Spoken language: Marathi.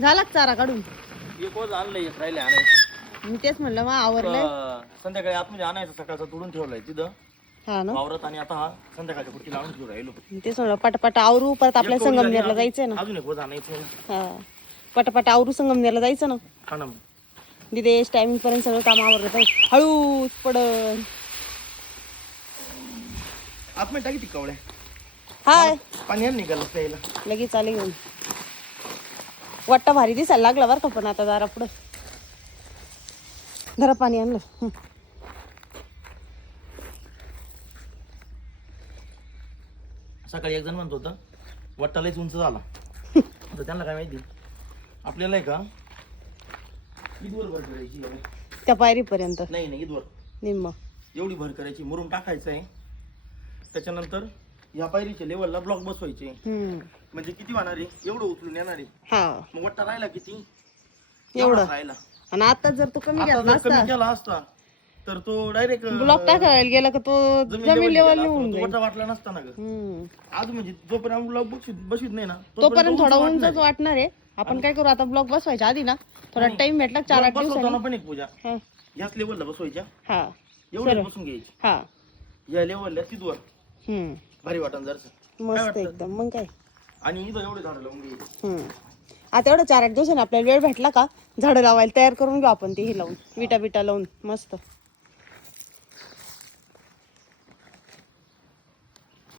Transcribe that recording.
झाला का चारा काढून? एक रोज आणलंय, एक राहिले आणायचं. मी तेच म्हणलं मग आवरलंय. संध्याकाळी आतमध्ये आणायचं, सकाळचं तोडून ठेवलंय तिथं हा ना, वावरात. आणि आता हा संध्याकाळच्या पुरती लावून ठेवू राहिलो. तेच म्हणलं पटापट आवरू, परत आपल्याला संगमनेरला जायचंय ना. अजून एक रोज आणायचं. हा, पटापट आवरू, संगमनेरला जायचं ना. हा ना. दिदेश टायमिंग पर्यंत सगळं काम आवरलं पाहिजे. हळूच पडन. आतमध्ये टाकी ती कवड्या. हाय, पाणी आण निघालं प्यायला. लगेच आले घेऊन. वाट्टा भारी दिसायला लागला बरं का, पण आता दारा पुढं जरा पाणी आणलं. सकाळी एक जण म्हणत होता वट्टा लयच उंच झाला. तर त्यांना काय माहिती, आपल्याला आहे का ईदवर भर करायची. त्या पायरीपर्यंत नाही नाही, ईदवर निम्म एवढी भर करायची, मुरुम टाकायचं आहे. त्याच्यानंतर या पायरीच्या लेवलला ब्लॉक बसवायचे. म्हणजे किती होणार आहे, एवढं उचलून येणार आहे. हा, मग वट्टा राहिला किती, एवढं राहिला. आणि आता जर तो कमी आता घेतला जर कमी असता, केला असता तर तो डायरेक्ट ब्लॉक टाकायला गेला का तो जमीन लेवल होऊन जाईल. वट्टा वाटला नसता ना ग. आज म्हणजे जोपर्यंत ब्लॉक बसवीत नाही ना, तोपर्यंत थोडा उंचच वाटणार आहे. आपण काय करू आता, ब्लॉक बसवायच्या आधी ना थोडा टाइम भेटला 4-8 दिवसांनी. पण एक पूजा हा याच लेवलला बसवायच्या, हा एवढं बसून घ्यायची. हा, या लेवलला तिथवर भारी वाटण जरसं मस्त एकदम. मग काय, आणि इथं एवढे झाडं लावून घ्यायची. आता एवढं 4-8 दिवसांनी आपल्याला वेळ भेटला का झाडं लावायला तयार करून घेऊ आपण. ते हे लावून विटा लावून मस्त.